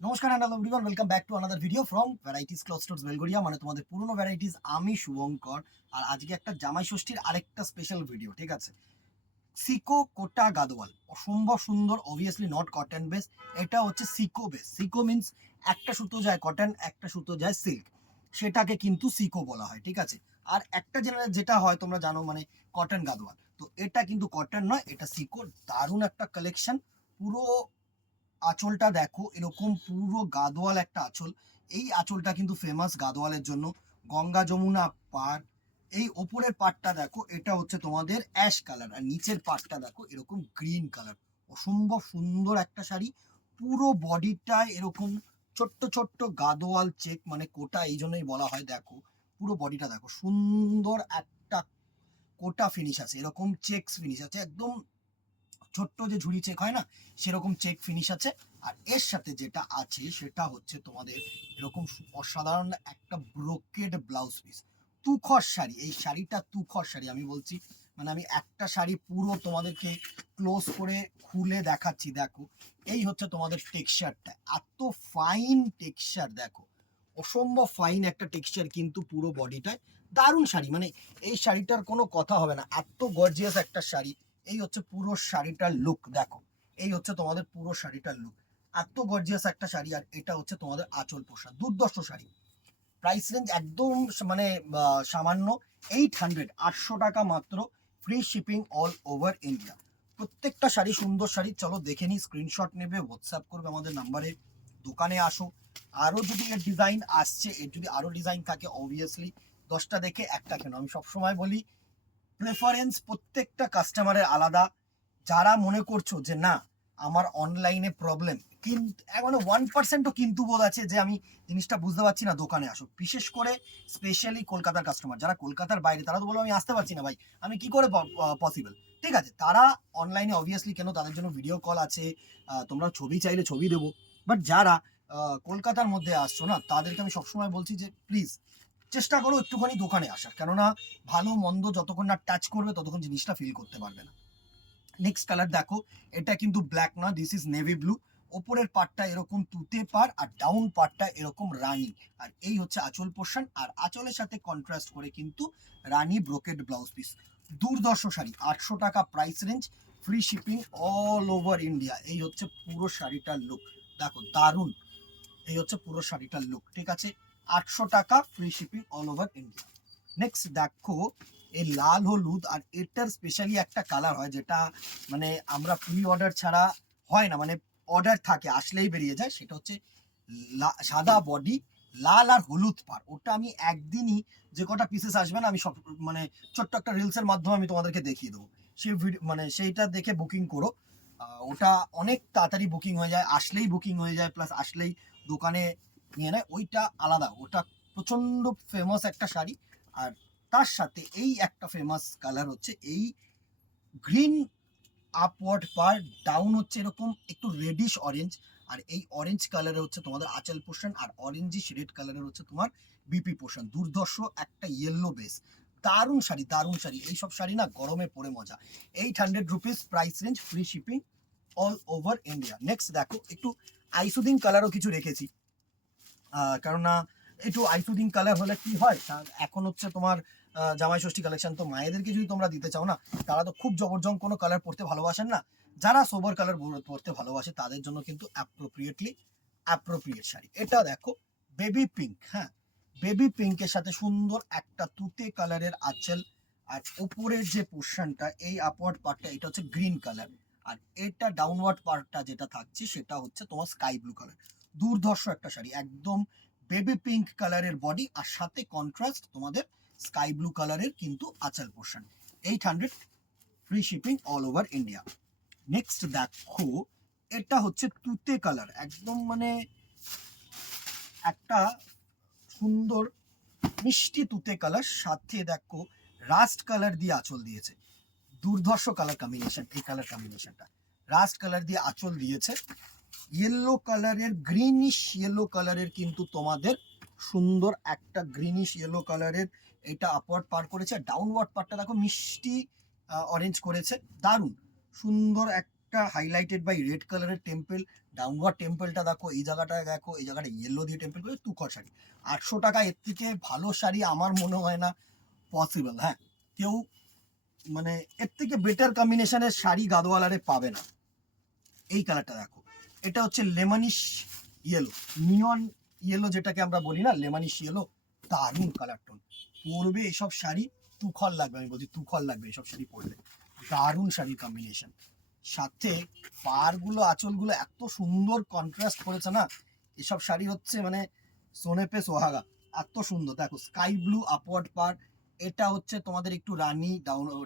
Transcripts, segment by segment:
নমস্কার and everyone, welcome back to another video from varieties cloth stores Belgharia. মানে তোমাদের পুরনো ভ্যারাইটিস। আমি শুভঙ্কর। আর আজকে একটা জামাই ষষ্ঠীর আরেকটা স্পেশাল ভিডিও, ঠিক আছে? সিকো কোটা গাদোয়াল, অসম্ভব সুন্দর, অবভিয়াসলি নট কটন বেস। এটা হচ্ছে সিকো বেস। সিকো মিন্স একটা সুতো যায় কটন, একটা সুতো যায় সিল্ক, সেটাকে কিন্তু সিকো বলা হয়, ঠিক আছে? আর একটা যেটা হয় তোমরা জানো, মানে কটন গাদোয়াল। তো এটা কিন্তু কটন নয়, এটা সিকো। দারুণ একটা কালেকশন। পুরো আঁচলটা দেখো, এরকম পুরো গাদোয়াল একটা আঁচল। এই আঁচলটা কিন্তু ফেমাস গাদোয়ালের জন্য। গঙ্গা যমুনা পাড়। এই ওপরের পাড়টা দেখো, এটা হচ্ছে তোমাদের অ্যাশ কালার, আর নিচের পাড়টা দেখো এরকম গ্রিন কালার। অসম্ভব সুন্দর একটা শাড়ি। পুরো বডিটায় এরকম ছোট্ট ছোট্ট গাদোয়াল চেক, মানে কোটা এই জন্যই বলা হয়। দেখো পুরো বডিটা দেখো, সুন্দর একটা কোটা ফিনিশ আছে, এরকম চেকস ফিনিশ আছে, একদম ছোট্ট যে ঝুড়ি চেক হয় না, সেরকম চেক ফিনিশ আছে। আর এর সাথে যেটা আছে সেটা হচ্ছে তোমাদের এরকম অসাধারণ একটা ব্রোকেড ব্লাউজ পিস। তুখর শাড়ি, এই শাড়িটা তুখর শাড়ি আমি বলছি। মানে আমি একটা শাড়ি পুরো তোমাদেরকে ক্লোজ করে খুলে দেখাচ্ছি। দেখো এই হচ্ছে তোমাদের টেক্সচারটা, এত ফাইন টেক্সচার দেখো, অসম্ভব ফাইন একটা টেক্সচার কিন্তু পুরো বডিটায়। দারুণ শাড়ি, মানে এই শাড়িটার কোনো কথা হবে না, এত গর্জিয়াস একটা শাড়ি। এই হচ্ছে পুরো শাড়িটার লুক দেখো, এই হচ্ছে তোমাদের পুরো শাড়িটার লুক। এত গর্জিয়াস একটা শাড়ি, আর এটা হচ্ছে তোমাদের আঁচল পোশাক, দুর্দর্শ শাড়ি। প্রাইস রেঞ্জ একদম মানে সামান্য, 800, 800 টাকা মাত্র, free shipping all over India. প্রত্যেকটা শাড়ি সুন্দর শাড়ি। চলো দেখে নিই, স্ক্রিনশট নেবে, হোয়াটসঅ্যাপ করবে আমাদের নাম্বারে, দোকানে আসো। আরও যদি এর ডিজাইন আসছে, এর যদি আরও ডিজাইন থাকে, অবভিয়াসলি 10টা দেখে একটা কেন। আমি সবসময় বলি, প্রেফারেন্স প্রত্যেকটা কাস্টমারের আলাদা। যারা মনে করছো যে না আমার অনলাইনে প্রবলেম, কিন্তু মানে 1%ও কিন্তু বোধ আছে যে আমি জিনিসটা বুঝতে পারছি না, দোকানে আসো। বিশেষ করে স্পেশালি কলকাতার কাস্টমার, যারা কলকাতার বাইরে, তারা তো বলবো আমি আসতে পারছি না ভাই, আমি কি করে পসিবল? ঠিক আছে, তারা অনলাইনে অবভিয়াসলি কেন, তাদের জন্য ভিডিও কল আছে, তোমরা ছবি চাইলে ছবি দেবো। বাট যারা কলকাতার মধ্যে আসছো না, তাদেরকে আমি সবসময় বলছি যে প্লিজ চেষ্টা করো একটুখানি দোকানে আসার, কেননা ভালো মন্দ যতক্ষণ না টাচ করবে ততক্ষণ জিনিসটা ফিল করতে পারবে না। নেক্সট কালার দেখো, এটা কিন্তু ব্ল্যাক না, দিস ইজ নেভি ব্লু। ওপরের পার্টটা এরকম তুতে পাড়, আর ডাউন পার্টটা এরকম রানী। আর এই হচ্ছে আঁচল পোর্শন, আর আঁচলের সাথে কন্ট্রাস্ট করে কিন্তু রানী ব্রোকেড ব্লাউজ পিস। দুর্দর্শ শাড়ি, 800 টাকা price range, free shipping all over India. এই হচ্ছে পুরো শাড়িটার লুক দেখো, দারুণ। এই হচ্ছে পুরো শাড়িটার লুক, ঠিক আছে? 800 টাকা, free shipping all over India. Next দেখো, এই লাল হলুদ, আর এটার স্পেশালি একটা কালার হয় যেটা মানে আমরা প্রি অর্ডার ছাড়া হয় না, মানে অর্ডার থাকে আসলেই বেরিয়ে যায়। সেটা হচ্ছে সাদা বডি, লাল আর হলুদ পার। ওটা আমি একদিনই যে কটা পিসেস আসবে না, আমি সব মানে ছোট্ট একটা রিলসের মাধ্যমে আমি তোমাদেরকে দেখিয়ে দেবো। সেই ভিডিও মানে সেইটা দেখে বুকিং করো। ওটা অনেক তাড়াতাড়ি বুকিং হয়ে যায়, আসলেই বুকিং হয়ে যায়, প্লাস আসলেই দোকানে নিয়ে নেয়। ওইটা আলাদা, ওটা প্রচন্ড ফেমাস একটা শাড়ি। আর তার সাথে এই একটা ফেমাস কালার হচ্ছে এই গ্রিন আপওয়ার্ড পার, ডাউন হচ্ছে এরকম একটু রেডিশ অরেঞ্জ। আর এই অরেঞ্জ কালারে হচ্ছে তোমাদের আঁচল পোর্শন, আর অরেঞ্জিশ রেড কালারের হচ্ছে তোমার বিপি পোর্শন। দুর্ধর্ষ একটা ইয়েলো বেস। দারুণ শাড়ি, দারুণ শাড়ি। এইসব শাড়ি না গরমে পরে মজা। 800 rupees price range, free shipping all over India. Next দেখো, একটু আইসুদিন কালারও কিছু রেখেছি, কেননা একটু আইসুদিন কালার হলে কি হয়, এখন হচ্ছে তোমার জামাই ষষ্ঠী কালেকশন, তো মায়েদেরকে যদি তোমরা দিতে চাও না, তারা তো খুব জবরজং কোনো কালার পরতে ভালোবাসেন না। যারা সোবার কালার পরতে ভালোবাসে তাদের জন্য কিন্তু অ্যাপ্রোপ্রিয়েট শাড়ি। এটা দেখো, বেবি পিঙ্ক, হ্যাঁ, বেবি পিঙ্কের সাথে সুন্দর একটা তুতে কালারের আঁচল। আর উপরের যে পোর্শনটা, এই আপওয়ার্ড পার্টটা, এটা হচ্ছে গ্রিন কালার। আর এটা ডাউনওয়ার্ড পার্টটা যেটা থাকছে সেটা হচ্ছে তোমার স্কাই ব্লু কালার। দুর্ধর্ষ একটা শাড়ি, একদম বেবি পিঙ্ক কালারের বডি, আর সাথে কন্ট্রাস্ট তোমাদের স্কাই ব্লু কালারের কিন্তু আঁচল portion. 800, free shipping all over India. Next দেখো, এটা হচ্ছে তুতে কালার, একদম মানে একটা সুন্দর মিষ্টি তুতে কালার, সাথে দেখো রাস্ট কালার দিয়ে আঁচল দিয়েছে। দুর্ধর্ষ কালার কম্বিনেশন, এই কালার কম্বিনেশনটা রাস্ট কালার দিয়ে আঁচল দিয়েছে। ইয়েলো কালারের, গ্রিনিশ ইয়েলো কালারের কিন্তু তোমাদের সুন্দর একটা গ্রিনিশ ইয়েলো কালারের এটা আপওয়ার্ড পার করেছে। ডাউনওয়ার্ড পারটা দেখো মিষ্টি অরেঞ্জ করেছে, দারুণ সুন্দর এক একটা হাইলাইটেড বাই রেড কালারের টেম্পল, ডাউনওয়ার্ড টেম্পলটা দেখো, এই জায়গাটা দেখো, এই জায়গাটা ইয়েলো দিয়ে টেম্পল করে তুখর শাড়ি। 800 টাকা এর থেকে ভালো শাড়ি আমার মনে হয় না পসিবল। হ্যাঁ, কেউ মানে এর থেকে বেটার কম্বিনেশনের শাড়ি গাদোয়ালারে পাবে না। এই কালারটা দেখো, এটা হচ্ছে লেমনিশ ইয়েলো, নিয়ন ইয়েলো যেটাকে আমরা বলি না, লেমনিশ ইয়েলো, দারুণ কালার টোন। পরবে এসব শাড়ি তুখর লাগবে, আমি বলছি তুখর লাগবে এসব শাড়ি পরলে, দারুণ শাড়ির কম্বিনেশন। সাথে পাড়গুলো, আঁচলগুলো এত সুন্দর কন্ট্রাস্ট করেছে না, এসব শাড়ি হচ্ছে মানে সোনে পে সোহাগা, এত সুন্দর। দেখো স্কাই ব্লু আপওয়ার্ড পার, এটা হচ্ছে তোমাদের একটু রানী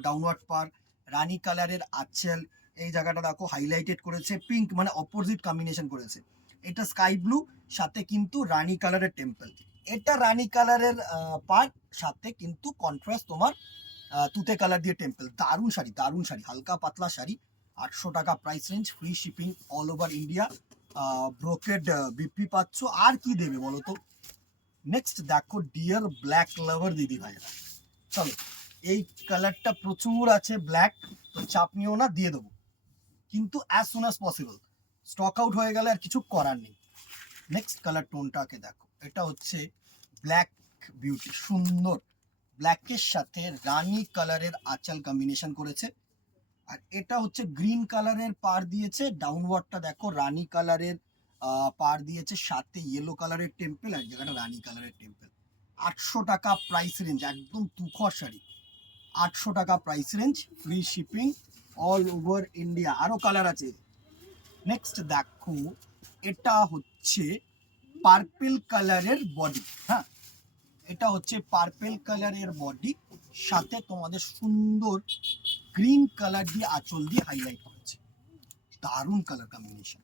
ডাউনওয়ার্ড পার, রানী কালারের আঁচল, এই জায়গাটা দেখো হাইলাইটেড করেছে পিঙ্ক, মানে অপোজিট কম্বিনেশন করেছে। এটা স্কাই ব্লু, সাথে কিন্তু রানী কালারের টেম্পল, এটা রানী কালারের পার, সাথে কিন্তু কন্ট্রাস্ট তোমার তুতে কালার দিয়ে টেম্পল। দারুণ শাড়ি, দারুণ শাড়ি, হালকা পাতলা শাড়ি। 800 টাকা price range, free shipping all over India, brocade BP পাচ্ছ, আর কি দেবে বলো তো। নেক্সট দেখো ডিয়ার ব্ল্যাক লাভার দিদি ভাইরা, চলো এই কালারটা প্রচুর আছে ব্ল্যাক, তো চাপ নিও না, দিয়ে দেবো, কিন্তু as soon as possible, stock out হয়ে গেলে আর কিছু করার নেই। নেক্সট কালার টোনটাকে দেখো, এটা হচ্ছে ব্ল্যাক বিউটি, সুন্দর ব্ল্যাকের সাথে রানী কালারের আঁচল কম্বিনেশন করেছে। আর এটা হচ্ছে গ্রিন কালারের পার দিয়েছে, ডাউনওয়ার্ডটা দেখো রানী কালারের পার দিয়েছে, সাথে ইয়েলো কালারের টেম্পল, আর জায়গাটা রানী কালারের টেম্পল। 800 টাকা প্রাইস রেঞ্জ, একদম তুখর শাড়ি, 800 টাকা price range, free shipping all over India. আরো কালার আছে। নেক্সট দেখো, এটা হচ্ছে পার্পেল কালারের বডি, হ্যাঁ এটা হচ্ছে পার্পেল কালারের বডি, সাথে তোমাদের সুন্দর গ্রিন কালার দিয়ে আঁচল দিয়ে হাইলাইট করেছে, দারুণ কালার কম্বিনেশন।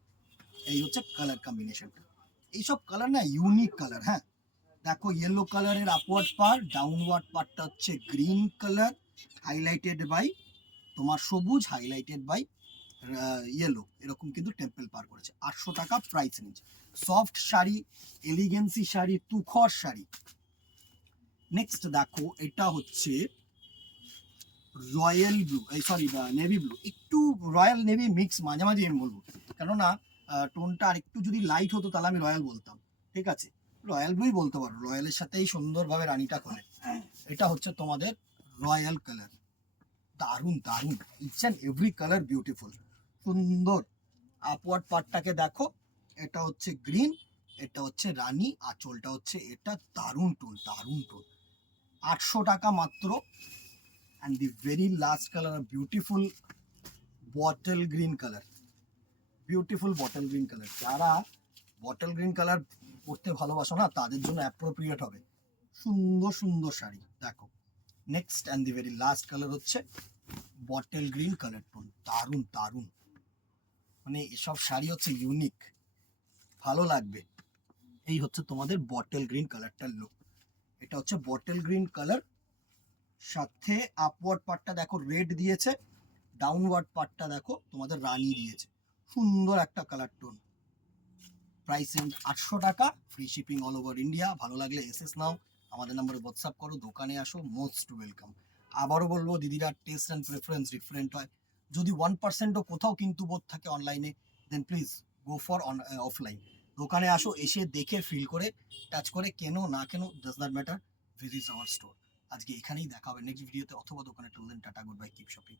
এই হচ্ছে কালার কম্বিনেশনটা, এইসব কালার না ইউনিক কালার। হ্যাঁ দেখো ইয়েলো কালারের আপওয়ার্ড পার, ডাউনওয়ার্ড পারটা হচ্ছে গ্রিন কালার, হাইলাইটেড বাই তোমার সবুজ, হাইলাইটেড বাই ইয়েলো, এরকম কিন্তু টেম্পল পার করেছে। 800 টাকা price range, soft sari, elegancy sari, তুখর শাড়ি। নেক্সট দেখো, এটা হচ্ছে রয়্যাল ব্লু, এই সরি নেভি ব্লু, একটু রয়্যাল নেভি মিক্স মাঝে মাঝে আমি বলবো, কেননা টোনটা আর একটু যদি লাইট হতো তাহলে আমি রয়্যাল বলতাম, ঠিক আছে রয়্যাল ব্লুই বলতে পারো, রয়্যালের সাথেই সুন্দরভাবে রানীটা করে। এটা হচ্ছে তোমাদের রয়্যাল কালার, দারুণ দারুণ, each and every colour beautiful, সুন্দর। আপওয়ার্ড পার্টটাকে দেখো, এটা হচ্ছে গ্রিন, এটা হচ্ছে রানী, আঁচলটা হচ্ছে এটা, দারুণ টোন, দারুণ টোন। 800 টাকা মাত্র। And the very last colour, beautiful bottle green colour, beautiful bottle green colour, যারা বটল গ্রিন কালার পরতে ভালোবাসো না তাদের জন্য অ্যাপ্রোপ্রিয়েট হবে, সুন্দর সুন্দর শাড়ি দেখো। Next and the very last colour হচ্ছে বটল গ্রিন কালার টোন, দারুণ দারুণ, মানে এসব শাড়ি হচ্ছে ইউনিক, ভালো লাগবে। এই হচ্ছে তোমাদের বটল গ্রিন কালারটার লুক, এটা হচ্ছে বটল গ্রিন কালার, সাথে আপওয়ার্ড পার্টটা দেখো রেড দিয়েছে, ডাউনওয়ার্ড পার্টটা দেখো তোমাদের রানী দিয়েছে, সুন্দর একটা কালার টোন। প্রাইস রেঞ্জ 800 টাকা, free shipping all over India. ভালো লাগলে এসএস নাও, আমাদের নাম্বারে হোয়াটসঅ্যাপ করো, দোকানে আসো, মোস্ট ওয়েলকাম। আবারও বলবো দিদিরা টেস্ট অ্যান্ড প্রেফারেন্স ডিফারেন্ট হয়, যদি 1%ও কোথাও কিন্তু বোধ থাকে অনলাইনে, দেন প্লিজ গো ফর অফলাইন, দোকানে আসো, এসে দেখে ফিল করে টাচ করে কেনো না কেনো does not matter, visit our store. আজকে এখানেই দেখা হবে নেক্সট ভিডিওতে, অথবা দোকানে। Till then tata, goodbye, keep shopping.